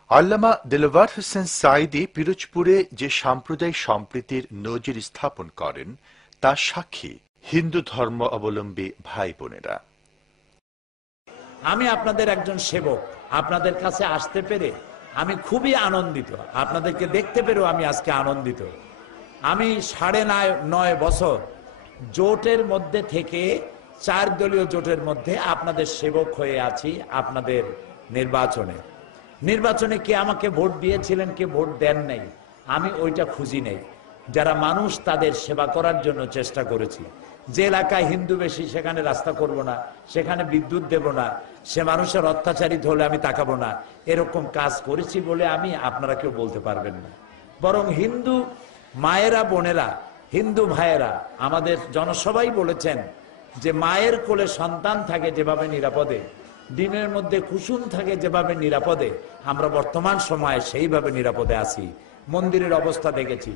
আল্লামা দেলোয়ার হোসেন সাঈদী পিরোজপুরে যে সাম্প্রদায়িক সম্প্রীতির নজির স্থাপন করেন, তার সাক্ষী হিন্দু ধর্ম অবলম্বী ভাই বোনেরা। আমি আপনাদের একজন সেবক, আপনাদের কাছে আসতে পেরে আমি খুবই আনন্দিত। আপনাদেরকে দেখতে পেরেও আমি আজকে আনন্দিত। আমি 9.5 বছর জোটের মধ্যে থেকে 4 দলীয় জোটের মধ্যে আপনাদের সেবক হয়ে আছি। আপনাদের নির্বাচনে কে আমাকে ভোট দিয়েছিলেন, কে ভোট দেন নাই, আমি ওইটা খুঁজি নেই। যারা মানুষ, তাদের সেবা করার জন্য চেষ্টা করেছি। যে এলাকায় হিন্দু বেশি সেখানে রাস্তা করব না, সেখানে বিদ্যুৎ দেব না, সে মানুষের অত্যাচারিত হলে আমি তাকাবো না, এরকম কাজ করেছি বলে আমি আপনারা কেউ বলতে পারবেন না। বরং হিন্দু মায়েরা, বোনেরা, হিন্দু ভাইয়েরা আমাদের জনসভাই বলেছেন যে মায়ের কোলে সন্তান থাকে যেভাবে নিরাপদে, দিনের মধ্যে কুসুম থাকে যেভাবে নিরাপদে, আমরা বর্তমান সময়ে সেইভাবে নিরাপদে আছি। মন্দিরের অবস্থা দেখেছি।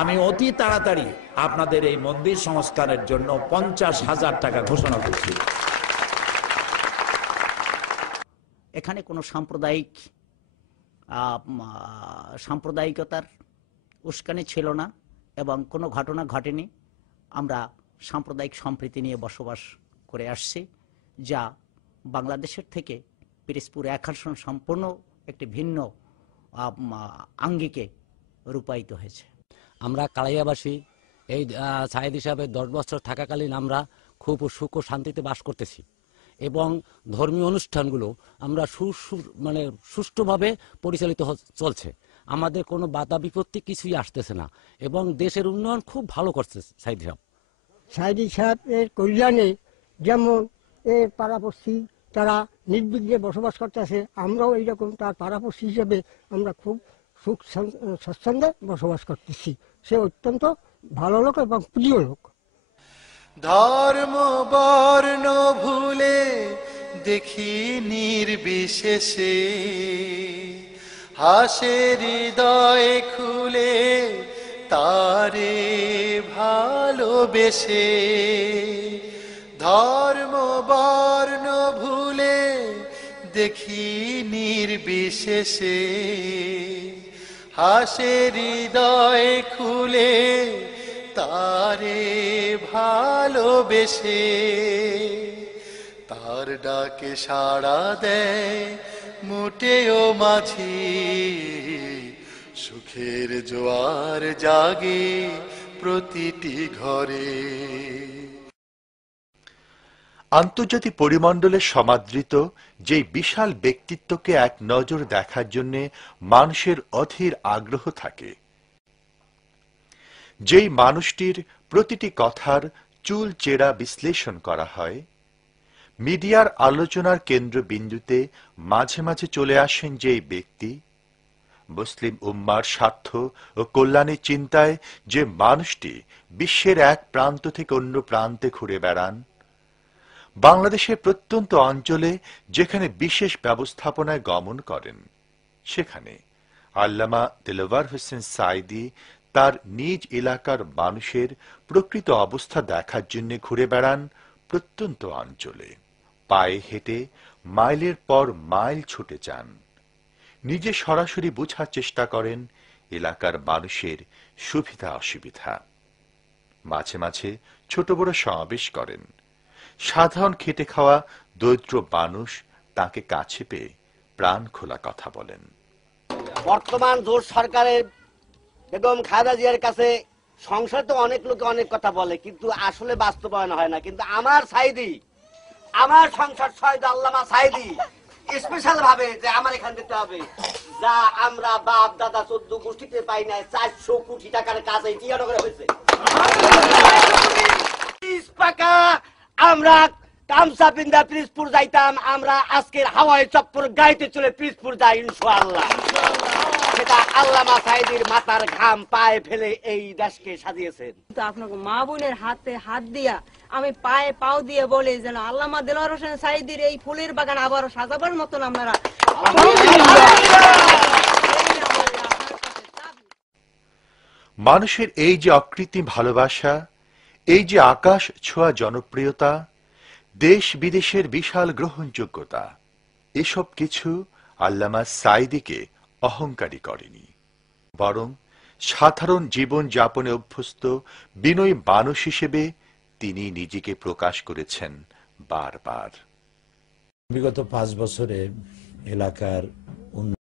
আমি অতি তাড়াতাড়ি আপনাদের এই মন্দির সংস্কারের জন্য 50,000 টাকা ঘোষণা করছি। এখানে কোনো সাম্প্রদায়িকতার উস্কানি ছিল না এবং কোনো ঘটনা ঘটেনি। আমরা সাম্প্রদায়িক সম্প্রীতি নিয়ে বসবাস করে আসছি, যা বাংলাদেশের থেকে পিরোজপুর 1 আসন সম্পূর্ণ একটি ভিন্ন আঙ্গিকে রূপায়িত হয়েছে। আমরা কালাইয়াবাসী এই সাঈদী সাহেবের 10 বছর থাকাকালীন আমরা খুব সুখ ও শান্তিতে বাস করতেছি এবং ধর্মীয় অনুষ্ঠানগুলো আমরা সুষ্ঠুভাবে পরিচালিত চলছে। আমাদের কোনো বাধা বিপত্তি কিছুই আসতেছে না এবং দেশের উন্নয়ন খুব ভালো করছে সাঈদী সাহেব। সাঈদী সাহেবের কল্যাণে যেমন এর পাড়াপড়শি তারা নির্বিঘ্নে বসবাস করতেছে, আমরাও এইরকম তার পাড়াপড়শি হিসেবে আমরা খুব সুখ স্বচ্ছন্দে বসবাস করতেছি। সে অত্যন্ত ভালো লোক এবং প্রিয় লোক। ধর্ম বর্ণ ভুলে দেখি নির্বিশেষে, হাসে হৃদয় খুলে তারে ভালোবেসে। ধর্ম বর্ণ ভুলে দেখি নির্বিশেষে, হাসে হৃদয় খুলে তারে ভালোবেসে। তার ডাকে সাড়া দেয় মোটেও মাঝি, সুখের জোয়ার জাগে প্রতিটি ঘরে। আন্তর্জাতিক পরিমণ্ডলে সমাদৃত যেই বিশাল ব্যক্তিত্বকে এক নজর দেখার জন্য মানুষের অধীর আগ্রহ থাকে, যেই মানুষটির প্রতিটি কথার চুল চেরা বিশ্লেষণ করা হয়, মিডিয়ার আলোচনার কেন্দ্রবিন্দুতে মাঝে মাঝে চলে আসেন যেই ব্যক্তি, মুসলিম উম্মার স্বার্থ ও কল্যাণের চিন্তায় যে মানুষটি বিশ্বের এক প্রান্ত থেকে অন্য প্রান্তে ঘুরে বেড়ান, বাংলাদেশের প্রত্যন্ত অঞ্চলে যেখানে বিশেষ ব্যবস্থাপনায় গমন করেন, সেখানে আল্লামা দিলওয়ার হোসেন সাঈদী তার নিজ এলাকার মানুষের প্রকৃত অবস্থা দেখার জন্য ঘুরে বেড়ান প্রত্যন্ত অঞ্চলে। পায়ে হেঁটে মাইলের পর মাইল ছুটে যান, নিজে সরাসরি বোঝার চেষ্টা করেন এলাকার মানুষের সুবিধা অসুবিধা। মাঝে মাঝে ছোট বড় সমাবেশ করেন। সাধারণ খেটে খাওয়া দরিদ্র মানুষ তাকে কাছে পেয়ে প্রাণ খোলা কথা বলেন। বর্তমান জোট সরকারের বেগম খালেদা জিয়ার কাছে সংসদে তো অনেক লোকে অনেক কথা বলে, কিন্তু আসলে বাস্তবায়ন হয় না। কিন্তু আমার সাঈদী, আমার সংসদ সদস্য আল্লামা সাঈদী স্পেশাল ভাবে যে আমার এখান দিতে হবে, যা আমরা বাপ দাদা 14 গোষ্ঠীতে পাই না, 400 কোটি টাকার কাজ এই টিয়ানগরে হয়েছে। পাকা আমরা কামসা পিন্দা পিরিজপুর যাইতাম, আমরা আজকের হাওয়ায় চপ্পর গাইতে চলে পিরিজপুর যাই ইনশাআল্লাহ। সেটা আল্লামা সাঈদীর মাথার ঘাম পায়ে ফেলে এই দেশকে সাজিয়েছেন। আপনাকে মা বোনের হাতে হাত দিয়া আমি পায়ে পাও দিয়ে বলি যেন আল্লামা দিলওয়ার হোসেন সাঈদীর এই ফুলের বাগান আবারও সাজাবার মতন আপনারা। মানুষের এই যে অকৃত্রিম ভালোবাসা, এই যে আকাশ ছোঁয়া জনপ্রিয়তা, দেশ বিদেশের বিশাল গ্রহণযোগ্যতা, এসব কিছু আল্লামা সাঈদীকে অহংকারী করেনি, বরং সাধারণ জীবন যাপনে অভ্যস্ত বিনয়ী মানুষ হিসেবে তিনি নিজেকে প্রকাশ করেছেন বারবার। বিগত 5 বছরে এলাকার